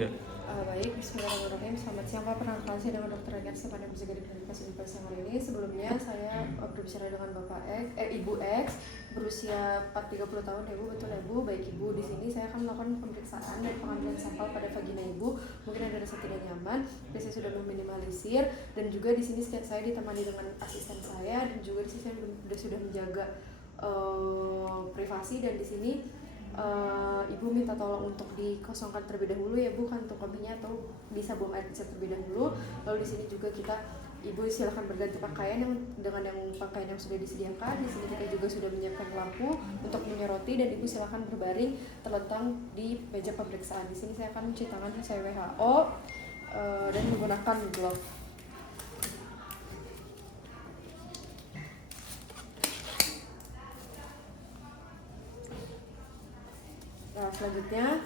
Baik, bismillahirrahmanirrahim. Selamat siang Pak, perkenalkan saya dengan Dr. Regan Stefania berjaga di Klinik Pasien Universal yang hari ini. Sebelumnya saya berbicara dengan Ibu X berusia 30 tahun ya Bu, betul ya Bu? Baik Ibu, di sini saya akan melakukan pemeriksaan dan pengambilan sampel pada vagina Ibu. Mungkin ada rasa tidak nyaman, tapi saya sudah meminimalisir dan juga di sini saya ditemani dengan asisten saya dan juga di sini saya sudah menjaga privasi dan di sini Ibu minta tolong untuk dikosongkan terlebih dahulu ya Bu, kan untuk kopinya atau bisa buang air kecil terlebih dahulu. Lalu di sini juga Ibu silakan berganti pakaian dengan pakaian yang sudah disediakan. Di sini kita juga sudah menyiapkan lampu untuk menyoroti dan Ibu silakan berbaring terlentang di meja pemeriksaan. Di sini saya akan mencuci tangan sesuai WHO dan menggunakan glove. Nah, selanjutnya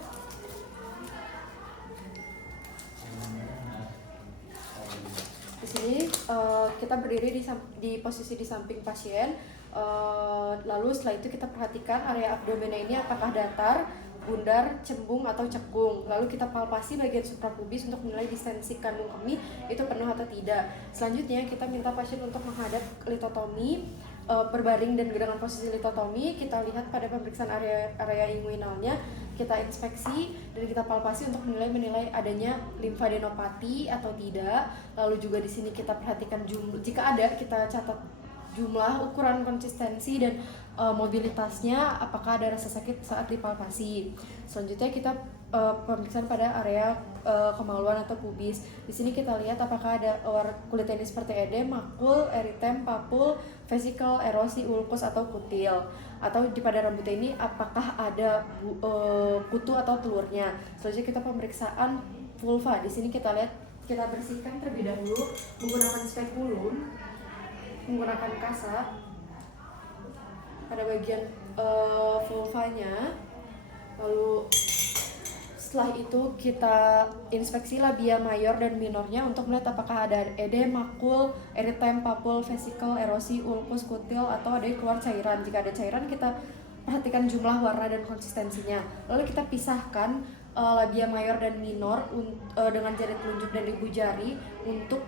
di sini kita berdiri di posisi di samping pasien. Lalu setelah itu kita perhatikan area abdomennya ini apakah datar, bundar, cembung atau cekung. Lalu kita palpasi bagian suprapubis untuk menilai distensi kandung kemih itu penuh atau tidak. Selanjutnya kita minta pasien untuk menghadap litotomi, berbaring dan dengan posisi litotomi. Kita lihat pada pemeriksaan area inguinalnya, kita inspeksi dan kita palpasi untuk menilai adanya limfadenopati atau tidak. Lalu juga di sini kita perhatikan jika ada, kita catat jumlah, ukuran, konsistensi dan mobilitasnya, apakah ada rasa sakit saat dipalpasi. Selanjutnya kita pemeriksaan pada area kemaluan atau pubis. Di sini kita lihat apakah ada kulit ini seperti edem, makul, eritem, papul, vesikel, erosi, ulkus atau kutil. Atau pada rambutnya ini apakah ada kutu atau telurnya. Selanjutnya kita pemeriksaan vulva. Di sini kita lihat, kita bersihkan terlebih dahulu menggunakan spekulum, menggunakan kasa pada bagian vulvanya. Lalu setelah itu kita inspeksi labia mayor dan minornya untuk melihat apakah ada edem, makul, eritem, papul, vesikel, erosi, ulkus, kutil atau ada keluar cairan. Jika ada cairan kita perhatikan jumlah, warna dan konsistensinya. Lalu kita pisahkan labia mayor dan minor dengan jari telunjuk dan ibu jari untuk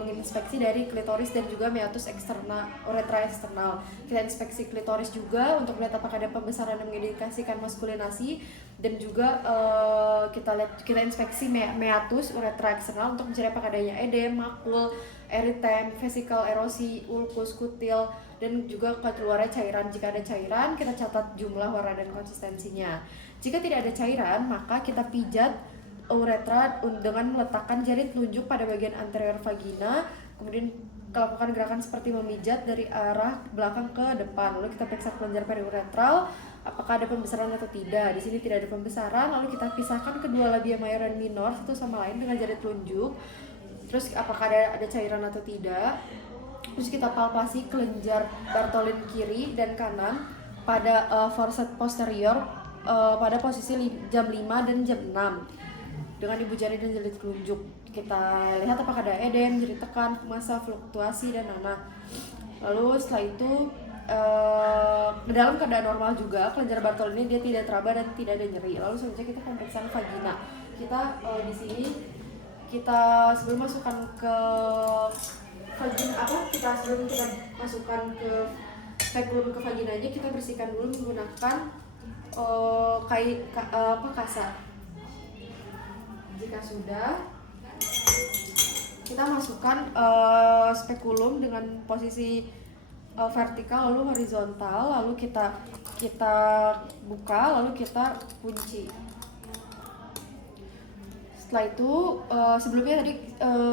menginspeksi dari klitoris dan juga meatus eksternal, uretra eksternal. Kita inspeksi klitoris juga untuk melihat apakah ada pembesaran yang mengindikasikan maskulinasi dan juga kita inspeksi meatus, uretra eksternal untuk mencari apakah adanya edem, makul, eritem, vesikel, erosi, ulkus, kutil dan juga keluarnya cairan. Jika ada cairan, kita catat jumlah, warna dan konsistensinya. Jika tidak ada cairan, maka kita pijat uretra dengan meletakkan jari telunjuk pada bagian anterior vagina, kemudian lakukan gerakan seperti memijat dari arah belakang ke depan. Lalu kita periksa kelenjar periuretral, apakah ada pembesaran atau tidak. Di sini tidak ada pembesaran. Lalu kita pisahkan kedua labia mayor dan minor satu sama lain dengan jari telunjuk. Terus apakah ada cairan atau tidak. Terus kita palpasi kelenjar Bartholin kiri dan kanan pada forceps posterior pada posisi jam 5 dan jam 6 dengan ibu jari dan jari telunjuk. Kita lihat apakah ada edem, jari tekan, massa, fluktuasi dan nanah. Lalu setelah itu dalam keadaan normal juga kelenjar Bartholin ini dia tidak teraba dan tidak ada nyeri. Lalu selanjutnya kita pemeriksaan vagina. Kita di sini kita sebelum masukkan ke vagina sebelum kita masukkan ke spekulum ke vaginanya, kita bersihkan dulu menggunakan kasa. Jika sudah, kita masukkan spekulum dengan posisi vertikal lalu horizontal, lalu kita buka, lalu kita kunci. Setelah itu sebelumnya tadi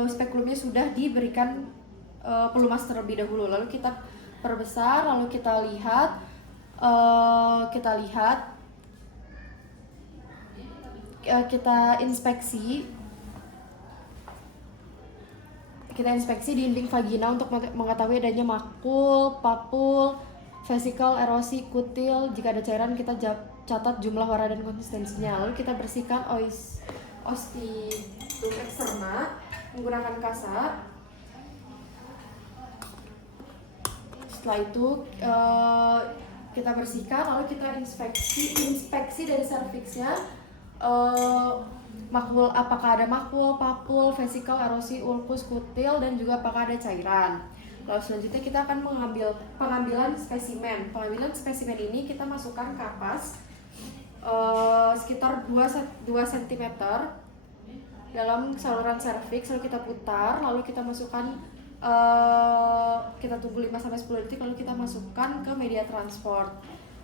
spekulumnya sudah diberikan pelumas terlebih dahulu, lalu kita perbesar, lalu kita lihat kita inspeksi dinding vagina untuk mengetahui adanya makul, papul, vesikel, erosi, kutil. Jika ada cairan kita catat jumlah, warna dan konsistensinya. Lalu kita bersihkan ostium eksterna menggunakan kasa. Setelah itu kita bersihkan, lalu kita inspeksi dari serviksnya makul, apakah ada makul, papul, vesikel, erosi, ulkus, kutil, dan juga apakah ada cairan. Lalu selanjutnya kita akan mengambil pengambilan spesimen. Pengambilan spesimen ini kita masukkan kapas sekitar 2 cm dalam saluran serviks, lalu kita putar, lalu kita masukkan kita tunggu 5-10 detik, lalu kita masukkan ke media transport.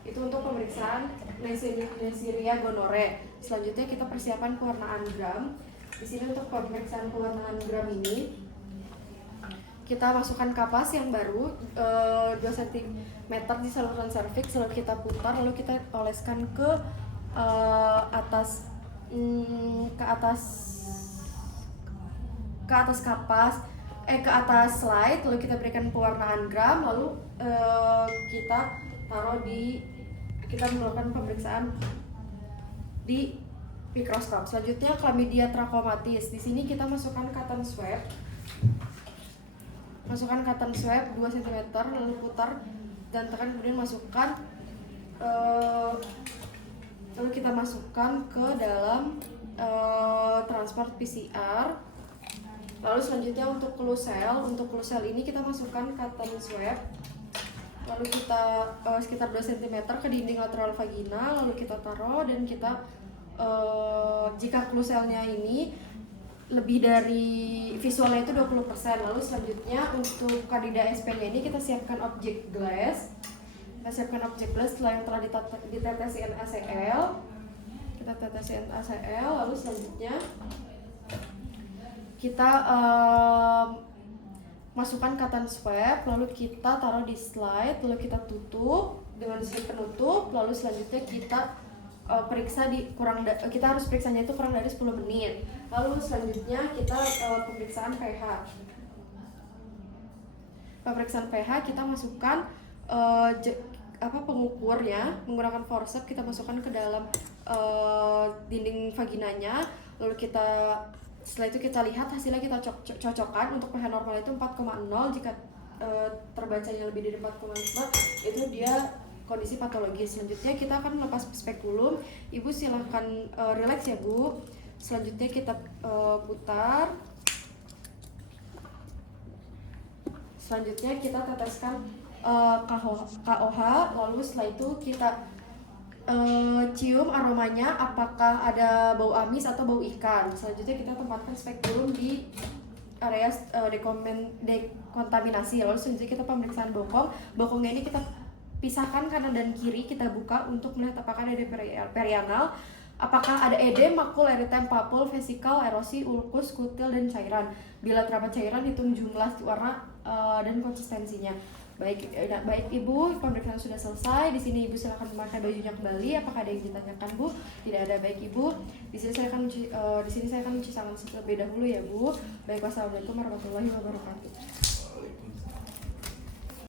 Itu untuk pemeriksaan Neisseria gonorrhoeae. Selanjutnya kita persiapan pewarnaan gram. Di sini untuk pemeriksaan pewarnaan gram ini kita masukkan kapas yang baru 2 cm di saluran serviks, lalu kita putar, lalu kita oleskan ke atas kapas, ke atas slide, lalu kita berikan pewarnaan gram, lalu kita melakukan pemeriksaan di mikroskop. Selanjutnya Chlamydia trachomatis. Di sini kita masukkan cotton swab. Masukkan cotton swab 2 cm, lalu putar dan tekan, kemudian masukkan lalu kita masukkan ke dalam transport PCR. Lalu selanjutnya untuk klusel ini kita masukkan cotton swab, lalu kita sekitar 2 cm ke dinding lateral vagina, lalu kita taruh dan kita jika kluselnya ini lebih dari visualnya itu 20%. Lalu selanjutnya untuk Candida sp-nya ini kita siapkan objek glass. Setelah yang telah ditetesi NaCl, kita tetesi NaCl, lalu selanjutnya kita masukkan cotton swab, lalu kita taruh di slide, lalu kita tutup dengan slide penutup, lalu selanjutnya kita periksa kita harus periksanya itu kurang dari 10 menit. Lalu selanjutnya kita pemeriksaan pH. Pemeriksaan pH kita masukkan pengukurnya menggunakan forceps, kita masukkan ke dalam dinding vaginanya, lalu setelah itu kita lihat hasilnya, kita cocokkan. Untuk pH normal itu 4,0, jika terbacanya lebih dari 4,4 itu dia kondisi patologis. Selanjutnya kita akan melepas spekulum. Ibu silahkan relax ya Bu. Selanjutnya kita putar. Selanjutnya kita teteskan KOH, lalu setelah itu kita cium aromanya apakah ada bau amis atau bau ikan. Selanjutnya kita tempatkan spekulum di area dekontaminasi. Lalu selanjutnya kita pemeriksaan bokong. Bokongnya ini kita pisahkan kanan dan kiri, kita buka untuk melihat apakah ada perianal, apakah ada edem, makul, eritem, papul, vesikal, erosi, ulkus, kutil, dan cairan. Bila terdapat cairan, hitung jumlah, warna, dan konsistensinya. Baik Ibu, pemeriksaan sudah selesai. Di sini Ibu silakan memakai bajunya kembali. Apakah ada yang ditanyakan Bu? Tidak ada. Baik Ibu. Di sini saya akan mencuci tangan terlebih dahulu ya Bu. Baik, wassalamualaikum warahmatullahi wabarakatuh.